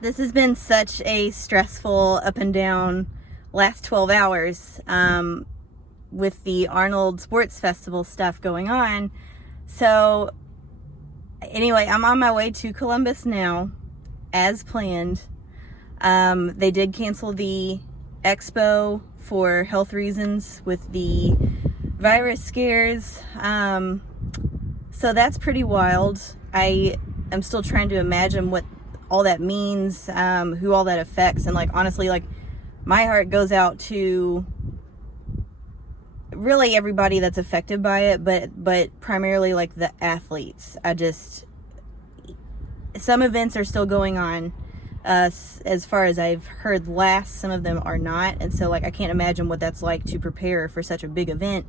This has been such a stressful up and down last 12 hours with the Arnold Sports Festival stuff going on. So anyway, I'm on my way to Columbus now, as planned. They did cancel the expo for health reasons with the virus scares. So that's pretty wild. I am still trying to imagine what all that means, who all that affects, and like honestly, like my heart goes out to really everybody that's affected by it, but primarily like the athletes. Some events are still going on, as far as I've heard last, some of them are not, and so like I can't imagine what that's like to prepare for such a big event,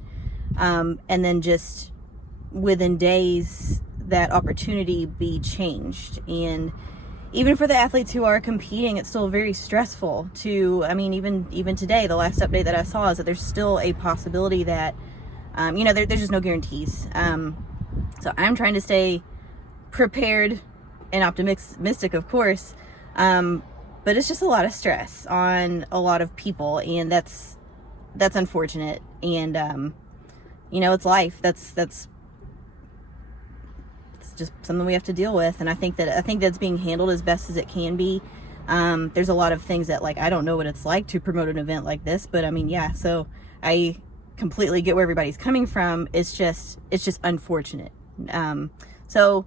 and then just within days that opportunity be changed. And even for the athletes who are competing, it's still very stressful to, I mean, even today, the last update that I saw is that there's still a possibility that, there's just no guarantees. So I'm trying to stay prepared and optimistic, of course. But it's just a lot of stress on a lot of people, and that's unfortunate. And, it's life. That's just something we have to deal with, and I think that's being handled as best as it can be. There's a lot of things that, like, I don't know what it's like to promote an event like this, but I mean, yeah, so I completely get where everybody's coming from. It's just unfortunate. So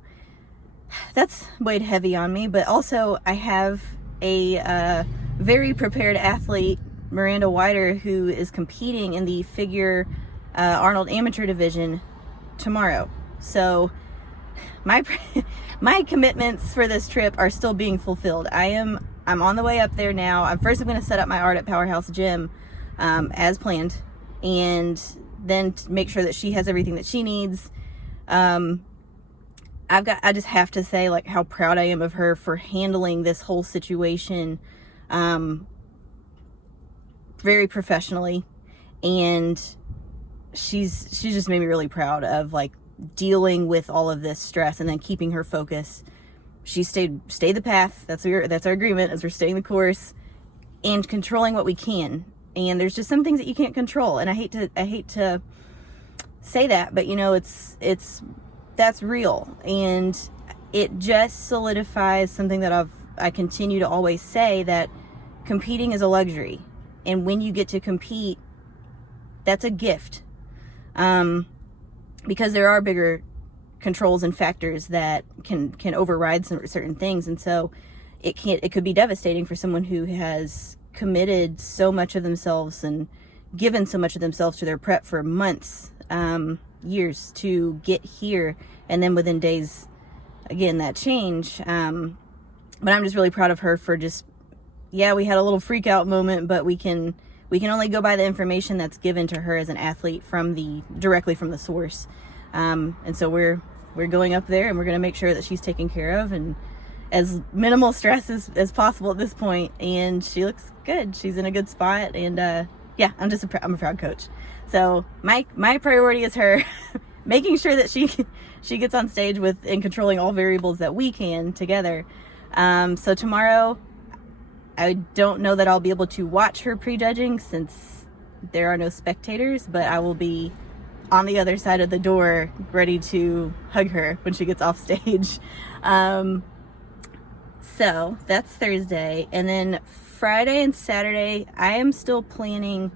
that's weighed heavy on me, but also I have a very prepared athlete, Miranda Wider, who is competing in the figure Arnold amateur division tomorrow. So my commitments for this trip are still being fulfilled. I'm on the way up there now. I'm going to set up my art at Powerhouse Gym, as planned, and then make sure that she has everything that she needs. I just have to say, like, how proud I am of her for handling this whole situation, very professionally, and she's just made me really proud of, like, dealing with all of this stress and then keeping her focus. She stayed the path. That's our agreement, as we're staying the course and controlling what we can. And there's just some things that you can't control, and I hate to say that, but that's real, and it just solidifies something that I continue to always say, that competing is a luxury, and when you get to compete, that's a gift. Because there are bigger controls and factors that can override some certain things, and so it could be devastating for someone who has committed so much of themselves and given so much of themselves to their prep for months, years, to get here, and then within days, again, that change. But I'm just really proud of her for just, yeah, we had a little freak out moment, but we can only go by the information that's given to her as an athlete directly from the source. And so we're going up there, and we're going to make sure that she's taken care of and as minimal stress as possible at this point. And she looks good. She's in a good spot. And, yeah, I'm a proud coach. So my priority is her, making sure that she gets on stage and controlling all variables that we can together. So tomorrow, I don't know that I'll be able to watch her prejudging since there are no spectators, but I will be on the other side of the door ready to hug her when she gets off stage. So that's Thursday. And then Friday and Saturday, I am still planning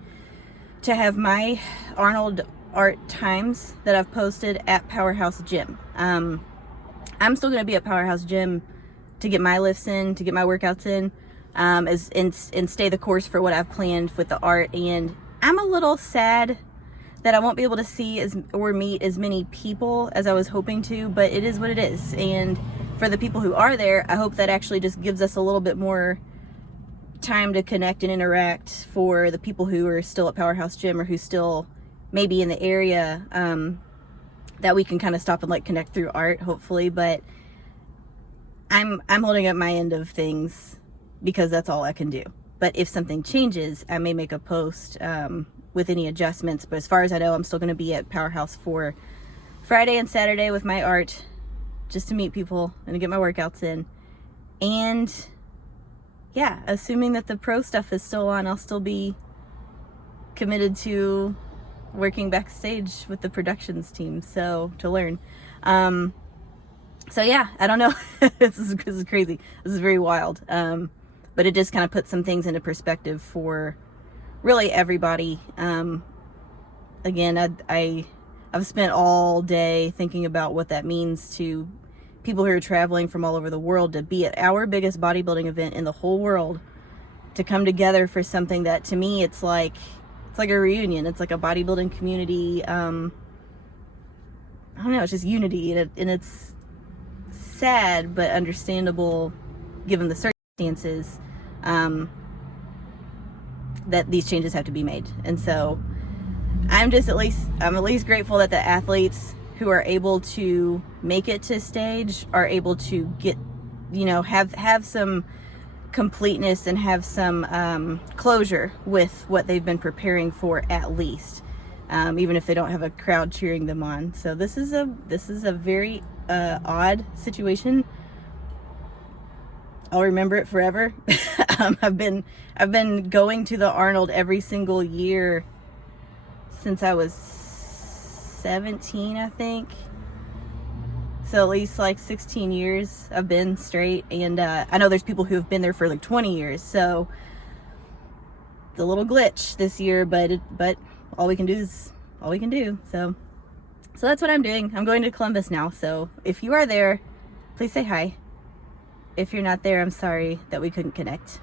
to have my Arnold art times that I've posted at Powerhouse Gym. I'm still going to be at Powerhouse Gym to get my lifts in, to get my workouts in, and stay the course for what I've planned with the art. And I'm a little sad that I won't be able to see or meet as many people as I was hoping to, but it is what it is. And for the people who are there, I hope that actually just gives us a little bit more time to connect and interact for the people who are still at Powerhouse Gym, or who still maybe in the area, that we can kind of stop and like connect through art, hopefully. But I'm holding up my end of things because that's all I can do. But if something changes, I may make a post with any adjustments. But as far as I know, I'm still going to be at Powerhouse for Friday and Saturday with my art, just to meet people and to get my workouts in. And yeah, assuming that the pro stuff is still on, I'll still be committed to working backstage with the productions team, so to learn. So yeah, I don't know. This is crazy. This is very wild. But it just kind of puts some things into perspective for really everybody. Again, I've spent all day thinking about what that means to people who are traveling from all over the world to be at our biggest bodybuilding event in the whole world, to come together for something that, to me, it's like a reunion. It's like a bodybuilding community. I don't know, it's just unity, and it's sad but understandable given the circumstances, that these changes have to be made. And so I'm at least grateful that the athletes who are able to make it to stage are able to get, have some completeness and have some closure with what they've been preparing for, at least, even if they don't have a crowd cheering them on. So this is a very odd situation. I'll remember it forever. I've been going to the Arnold every single year since I was 17, I think. So at least like 16 years I've been straight, and I know there's people who have been there for like 20 years. So it's a little glitch this year, but all we can do is all we can do. So that's what I'm doing. I'm going to Columbus now. So if you are there, please say hi. If you're not there, I'm sorry that we couldn't connect.